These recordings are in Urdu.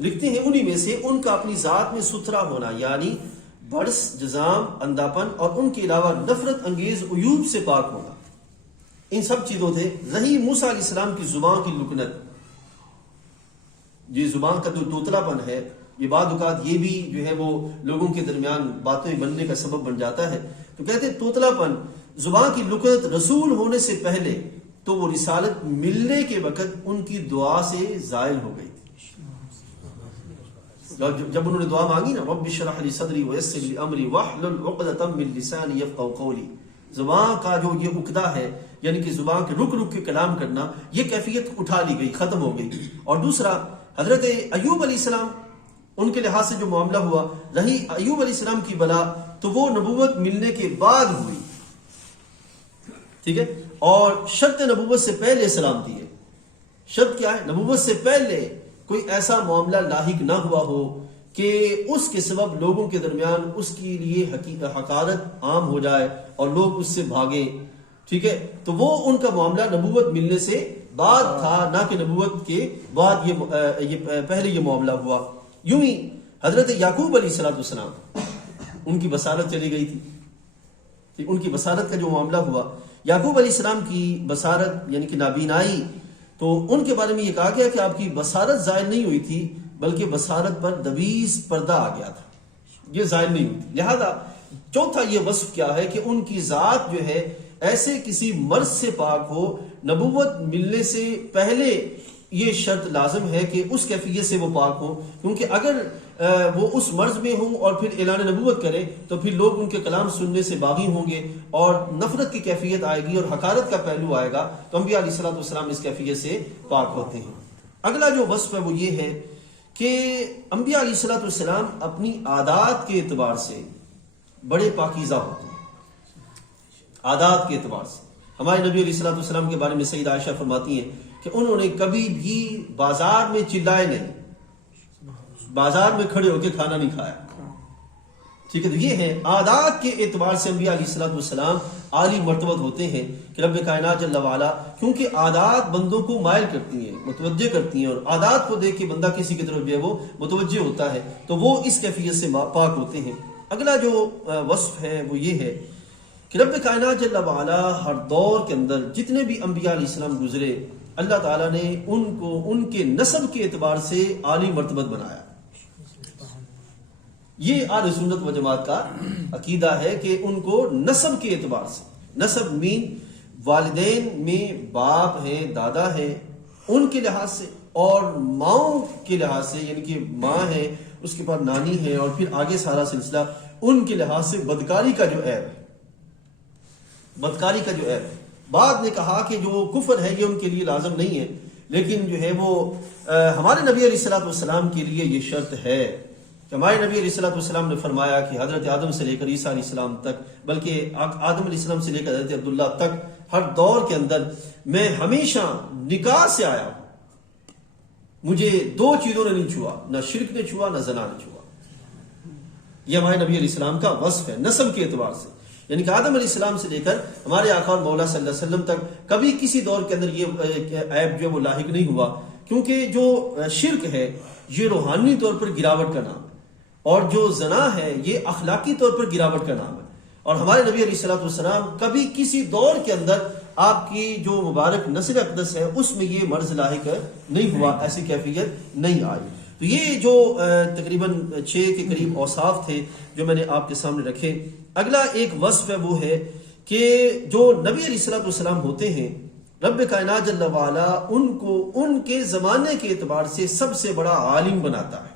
لکھتے ہیں انہی میں سے ان کا اپنی ذات میں ستھرا ہونا، یعنی برس، جزام، اندھاپن اور ان کے علاوہ نفرت انگیز عیوب سے پاک ہونا، ان سب چیزوں سے رہی موسیٰ علیہ السلام کی زبان کی لکنت، یہ زبان کا جو توتلا پن ہے، یہ بعض اوقات یہ بھی جو ہے وہ لوگوں کے درمیان باتیں بننے کا سبب بن جاتا ہے. تو کہتے ہیں توتلا پن، زبان کی لکنت رسول ہونے سے پہلے تو وہ رسالت ملنے کے وقت ان کی دعا سے زائل ہو گئی. جب انہوں نے دعا مانگی نا، رب اشرح لی صدری ویسر لی امری واحلل عقدۃ من لسانی یفقهوا قولی، زبان کا جو یہ عقدہ ہے، یعنی کہ زبان کے رک رک کے کلام کرنا، یہ کیفیت اٹھا لی گئی، ختم ہو گئی. اور دوسرا، حضرت ایوب علیہ السلام، ان کے لحاظ سے جو معاملہ ہوا، رہی ایوب علیہ السلام کی بلا تو وہ نبوت ملنے کے بعد ہوئی، ٹھیک ہے. اور شرط نبوت سے پہلے سلامتی ہے. شرط کیا ہے؟ نبوت سے پہلے کوئی ایسا معاملہ لاحق نہ ہوا ہو کہ اس کے سبب لوگوں کے درمیان اس کے لیے حقارت عام ہو جائے اور لوگ اس سے بھاگیں، ٹھیک ہے. تو وہ ان کا معاملہ نبوت ملنے سے بعد تھا، نہ کہ نبوت کے بعد یہ پہلے یہ معاملہ ہوا. یوں ہی حضرت یعقوب علیہ السلام، ان کی بصارت چلی گئی تھی. ان کی بصارت کا جو معاملہ ہوا، یعقوب علیہ السلام کی بصارت یعنی کہ نابینائی، تو ان کے بارے میں یہ کہا گیا کہ آپ کی بصارت زائل نہیں ہوئی تھی، بلکہ بصارت پر دبیس پردہ آ گیا تھا، یہ زائل نہیں ہوئی تھی. لہذا چوتھا یہ وصف کیا ہے کہ ان کی ذات جو ہے ایسے کسی مرض سے پاک ہو. نبوت ملنے سے پہلے یہ شرط لازم ہے کہ اس کیفیت سے وہ پاک ہو، کیونکہ اگر وہ اس مرض میں ہوں اور پھر اعلان نبوت کرے تو پھر لوگ ان کے کلام سننے سے باغی ہوں گے اور نفرت کی کیفیت آئے گی اور حقارت کا پہلو آئے گا. تو انبیاء علیہ السلام اس کیفیت سے پاک ہوتے ہیں. اگلا جو وصف ہے وہ یہ ہے کہ انبیاء علیہ السلام اپنی عادات کے اعتبار سے بڑے پاکیزہ ہوتے ہیں. عادات کے اعتبار سے ہمارے نبی علیہ السلام کے بارے میں سیدہ عائشہ فرماتی ہیں کہ انہوں نے کبھی بھی بازار میں چلائے نہیں، بازار میں کھڑے ہو کے کھانا نہیں کھایا، ٹھیک ہے. تو یہ ہے عادات کے اعتبار سے انبیاء علیہ السلام عالی مرتبت ہوتے ہیں کہ رب کائنات جل وعلا، کیونکہ عادات بندوں کو مائل کرتی ہیں، متوجہ کرتی ہیں، اور عادات کو دیکھ کے بندہ کسی کی طرف جو ہے وہ متوجہ ہوتا ہے، تو وہ اس کیفیت سے پاک ہوتے ہیں. اگلا جو وصف ہے وہ یہ ہے کہ رب کائنات جل وعلا ہر دور کے اندر جتنے بھی انبیاء علیہ السلام گزرے، اللہ تعالیٰ نے ان کو ان کے نسب کے اعتبار سے عالی مرتبت بنایا. یہ اہل سنت و جماعت کا عقیدہ ہے کہ ان کو نسب کے اعتبار سے، نسب مین والدین میں باپ ہیں، دادا ہیں، ان کے لحاظ سے، اور ماؤں کے لحاظ سے، یعنی کہ ماں ہے، اس کے بعد نانی ہے، اور پھر آگے سارا سلسلہ، ان کے لحاظ سے بدکاری کا جو عیب ہے، بدکاری کا جو عیب ہے. بعد نے کہا کہ جو کفر ہے یہ ان کے لیے لازم نہیں ہے، لیکن جو ہے وہ ہمارے نبی علیہ السلام کے لیے یہ شرط ہے کہ ہمارے نبی علیہ السلام نے فرمایا کہ حضرت آدم سے لے کر عیسیٰ علیہ السلام تک، بلکہ آدم علیہ السلام سے لے کر حضرت عبداللہ تک، ہر دور کے اندر میں ہمیشہ نکاح سے آیا ہوں، مجھے دو چیزوں نے نہیں چھوا، نہ شرک نے چھوا، نہ زنا نے چھوا. یہ ہمارے نبی علیہ السلام کا وصف ہے نسب کے اعتبار سے، یعنی کہ آدم علیہ السلام سے لے کر ہمارے آقا اور مولا صلی اللہ علیہ وسلم تک کبھی کسی دور کے اندر یہ عیب جو ہے وہ لاحق نہیں ہوا. کیونکہ جو شرک ہے یہ روحانی طور پر گراوٹ کا نام ہے، اور جو زنا ہے یہ اخلاقی طور پر گراوٹ کا نام ہے. اور ہمارے نبی علیہ السلام کبھی کسی دور کے اندر آپ کی جو مبارک نسل اقدس ہے اس میں یہ مرض لاحق نہیں ہوا، ایسی کیفیت نہیں آئی. تو یہ جو تقریباً 6 کے قریب اوصاف تھے جو میں نے آپ کے سامنے رکھے. اگلا ایک وصف ہے وہ ہے کہ جو نبی علیہ السلام ہوتے ہیں، رب کائنات جل وعلا ان کو ان کے زمانے کے اعتبار سے سب سے بڑا عالم بناتا ہے.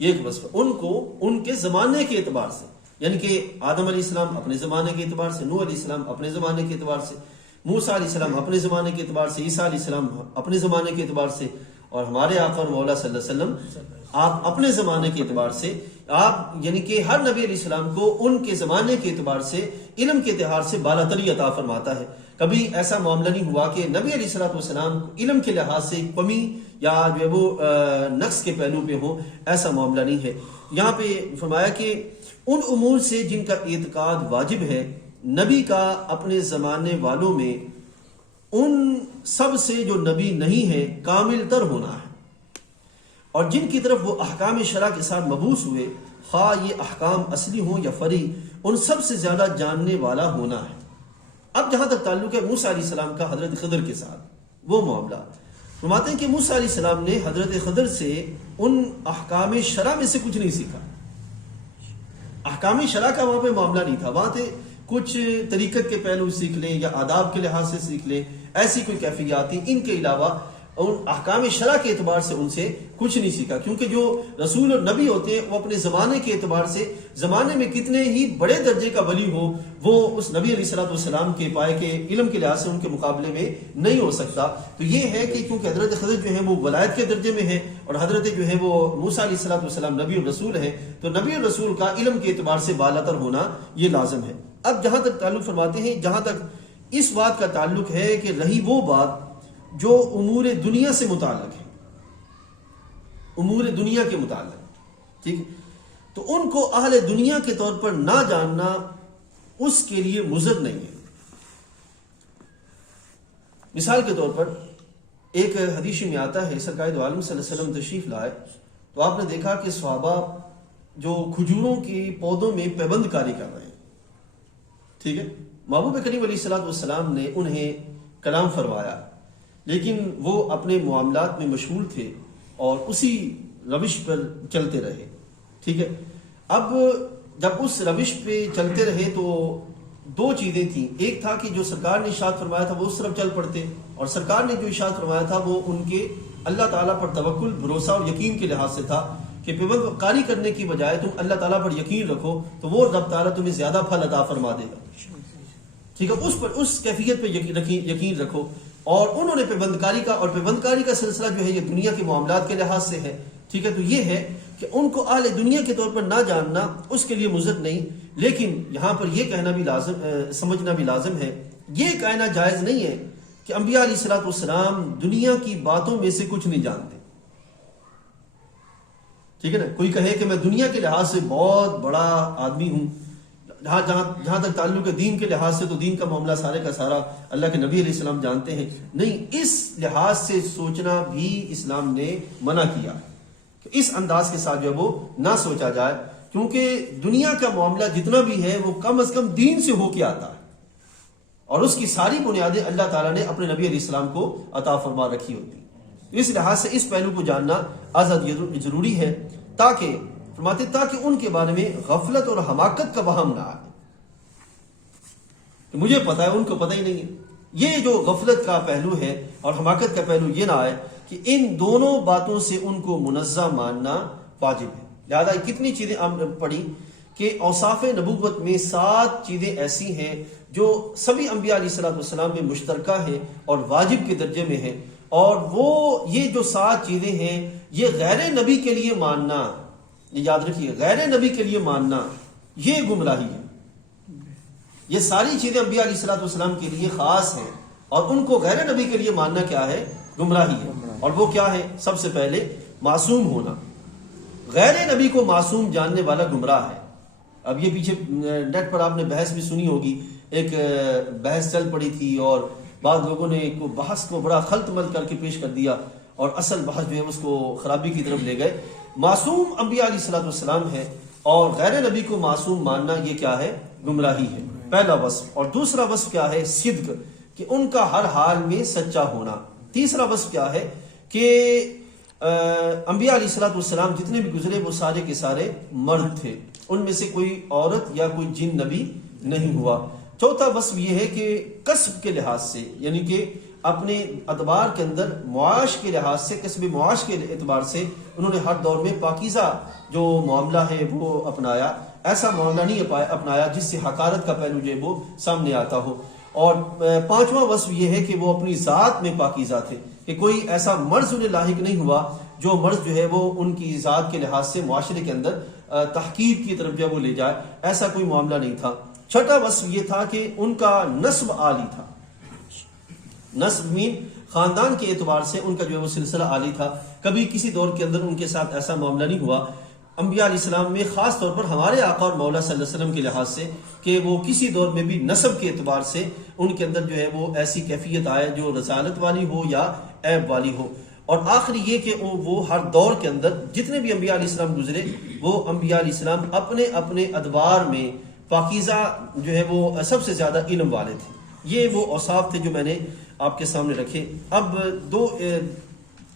یہ ایک وصف، ان کو ان کے زمانے کے اعتبار سے، یعنی کہ آدم علیہ السلام اپنے زمانے کے اعتبار سے، نوح علیہ السلام اپنے زمانے کے اعتبار سے، موسیٰ علیہ السلام اپنے زمانے کے اعتبار سے، عیسیٰ علیہ السلام اپنے زمانے کے اعتبار سے، اور ہمارے آقا اور مولا صلی اللہ علیہ وسلم آپ اپنے زمانے کے اعتبار سے، آپ یعنی کہ ہر نبی علیہ السلام کو ان کے زمانے کے اعتبار سے، علم کے اعتبار سے بالاتری عطا فرماتا ہے. کبھی ایسا معاملہ نہیں ہوا کہ نبی علیہ السلام علم کے لحاظ سے کمی یا جو ہے وہ نقص کے پہلو پہ ہو، ایسا معاملہ نہیں ہے. یہاں پہ فرمایا کہ ان امور سے جن کا اعتقاد واجب ہے، نبی کا اپنے زمانے والوں میں ان سب سے جو نبی نہیں ہے کامل تر ہونا ہے، اور جن کی طرف وہ احکام شرع کے ساتھ مبعوث ہوئے، خواہ یہ احکام اصلی ہوں یا فرعی، ان سب سے زیادہ جاننے والا ہونا ہے۔ اب جہاں تک تعلق ہے موسیٰ علیہ السلام کا حضرت خضر کے ساتھ، وہ معاملہ فرماتے ہیں کہ موسیٰ علیہ السلام نے حضرت خضر سے ان احکام شرع میں سے کچھ نہیں سیکھا۔ احکام شرع کا وہاں پہ معاملہ نہیں تھا، وہاں تھے کچھ طریقت کے پہلو سیکھ لیں یا آداب کے لحاظ سے سیکھ لیں، ایسی کوئی کیفیات تھیں۔ ان کے علاوہ ان احکام شرع کے اعتبار سے ان سے کچھ نہیں سیکھا، کیونکہ جو رسول اور نبی ہوتے ہیں وہ اپنے زمانے کے اعتبار سے زمانے میں کتنے ہی بڑے درجے کا ولی ہو، وہ اس نبی علیہ السلام کے پائے کے علم کے لحاظ سے ان کے مقابلے میں نہیں ہو سکتا۔ تو یہ ہے کہ کیونکہ حضرت خضر جو ہے وہ ولایت کے درجے میں ہے، اور حضرت جو ہے وہ موسیٰ علیہ السلام نبی اور رسول ہیں، تو نبی اور رسول کا علم کے اعتبار سے بالاتر ہونا یہ لازم ہے۔ اب جہاں تک تعلق فرماتے ہیں، جہاں تک اس بات کا تعلق ہے کہ رہی وہ بات جو امور دنیا سے متعلق ہے، امور دنیا کے متعلق، ٹھیک، تو ان کو اہل دنیا کے طور پر نہ جاننا اس کے لیے مضر نہیں ہے۔ مثال کے طور پر ایک حدیث میں آتا ہے، سرکار دو عالم صلی اللہ علیہ وسلم تشریف لائے تو آپ نے دیکھا کہ صحابہ جو کھجوروں کے پودوں میں پیوند کاری کر رہے ہیں، ٹھیک ہے، محبوب کریم علیہ السلام نے انہیں کلام فرمایا، لیکن وہ اپنے معاملات میں مشغول تھے اور اسی روش پر چلتے رہے، ٹھیک ہے۔ اب جب اس روش پہ چلتے رہے تو دو چیزیں تھیں، ایک تھا کہ جو سرکار نے ارشاد فرمایا تھا وہ اس طرف چل پڑتے، اور سرکار نے جو ارشاد فرمایا تھا وہ ان کے اللہ تعالیٰ پر توکل، بھروسہ اور یقین کے لحاظ سے تھا کہ پیوند کاری کرنے کی بجائے تم اللہ تعالیٰ پر یقین رکھو تو وہ رب تعالیٰ تمہیں زیادہ پھل عطا فرما دے گا، ٹھیک ہے، اس پر اس کیفیت پہ یقین رکھو۔ اور انہوں نے پیوندکاری کا، اور پیوندکاری کا سلسلہ جو ہے یہ دنیا کے معاملات کے لحاظ سے ہے، ٹھیک ہے، تو یہ ہے کہ ان کو اہل دنیا کے طور پر نہ جاننا اس کے لیے مضر نہیں، لیکن یہاں پر یہ کہنا بھی لازم، سمجھنا بھی لازم ہے، یہ کہنا جائز نہیں ہے کہ انبیاء علیہ السلام دنیا کی باتوں میں سے کچھ نہیں جانتے، ٹھیک ہے نا۔ کوئی کہے کہ میں دنیا کے لحاظ سے بہت بڑا آدمی ہوں، جہاں تک تعلق ہے دین کے لحاظ سے تو دین کا معاملہ سارے کا سارا اللہ کے نبی علیہ السلام جانتے ہیں، نہیں، اس لحاظ سے سوچنا بھی اسلام نے منع کیا کہ اس انداز کے ساتھ جو وہ نہ سوچا جائے، کیونکہ دنیا کا معاملہ جتنا بھی ہے وہ کم از کم دین سے ہو کے آتا ہے، اور اس کی ساری بنیادیں اللہ تعالیٰ نے اپنے نبی علیہ السلام کو عطا فرما رکھی ہوتی، اس لحاظ سے اس پہلو کو جاننا ازحد ضروری ہے، تاکہ فرماتے تاکہ ان کے بارے میں غفلت اور حماقت کا وہم نہ آئے کہ مجھے پتا ہے ان کو پتہ ہی نہیں ہے۔ یہ جو غفلت کا پہلو ہے اور حماقت کا پہلو یہ نہ آئے کہ ان دونوں باتوں سے ان کو منزہ ماننا واجب ہے۔ لہذا کتنی چیزیں پڑھی کہ اوصاف نبوت میں 7 چیزیں ایسی ہیں جو سبھی انبیاء علیہ السلام میں مشترکہ ہیں اور واجب کے درجے میں ہیں، اور وہ یہ جو 7 چیزیں ہیں یہ غیر نبی کے لیے ماننا، یہ یاد رکھیے، غیر نبی کے لیے ماننا یہ گمراہی ہے۔ یہ ساری چیزیں انبیاء علیہ السلام کے لیے خاص ہیں، اور ان کو غیر نبی کے لیے ماننا کیا ہے؟ گمراہی ہے۔ اور وہ کیا ہے؟ سب سے پہلے معصوم ہونا۔ غیر نبی کو معصوم جاننے والا گمراہ ہے۔ اب یہ پیچھے نیٹ پر آپ نے بحث بھی سنی ہوگی، ایک بحث چل پڑی تھی اور بعض لوگوں نے بحث کو بڑا خلط مل کر کے پیش کر دیا، اور اصل بحث جو ہے اس کو خرابی کی طرف لے گئے۔ معصوم انبیاء علیہ السلام ہے، اور غیر نبی کو معصوم ماننا یہ کیا ہے؟ گمراہی ہے، پہلا وصف۔ اور دوسرا وصف کیا ہے؟ صدق، کہ ان کا ہر حال میں سچا ہونا۔ تیسرا وصف کیا ہے؟ کہ انبیاء علیہ السلام جتنے بھی گزرے وہ سارے کے سارے مرد تھے، ان میں سے کوئی عورت یا کوئی جن نبی نہیں ہوا۔ چوتھا وصف یہ ہے کہ کسب کے لحاظ سے، یعنی کہ اپنے ادوار کے اندر معاش کے لحاظ سے، کسب معاش کے اعتبار سے انہوں نے ہر دور میں پاکیزہ جو معاملہ ہے وہ اپنایا، ایسا معاملہ نہیں اپنایا جس سے حقارت کا پہلو جو ہے وہ سامنے آتا ہو۔ اور پانچواں وصف یہ ہے کہ وہ اپنی ذات میں پاکیزہ تھے، کہ کوئی ایسا مرض انہیں لاحق نہیں ہوا جو مرض جو ہے وہ ان کی ذات کے لحاظ سے معاشرے کے اندر تحقیر کی طرف جو ہے وہ لے جائے، ایسا کوئی معاملہ نہیں تھا۔ چھٹا وصف یہ تھا کہ ان کا نسب عالی تھا، نسب میں خاندان کے اعتبار سے ان کا جو ہے وہ سلسلہ عالی تھا، کبھی کسی دور کے اندر ان کے ساتھ ایسا معاملہ نہیں ہوا انبیاء علیہ السلام میں، خاص طور پر ہمارے آقا اور مولا صلی اللہ علیہ وسلم کے لحاظ سے، کہ وہ کسی دور میں بھی نسب کے اعتبار سے ان کے اندر جو ہے وہ ایسی کیفیت آئے جو رسالت والی ہو یا عیب والی ہو۔ اور آخری یہ کہ وہ ہر دور کے اندر جتنے بھی انبیاء علیہ السلام گزرے، وہ انبیاء علیہ السلام اپنے اپنے ادوار میں پاکیزہ جو ہے وہ سب سے زیادہ علم والے تھے۔ یہ وہ اوصاف تھے جو میں نے آپ کے سامنے رکھے۔ اب دو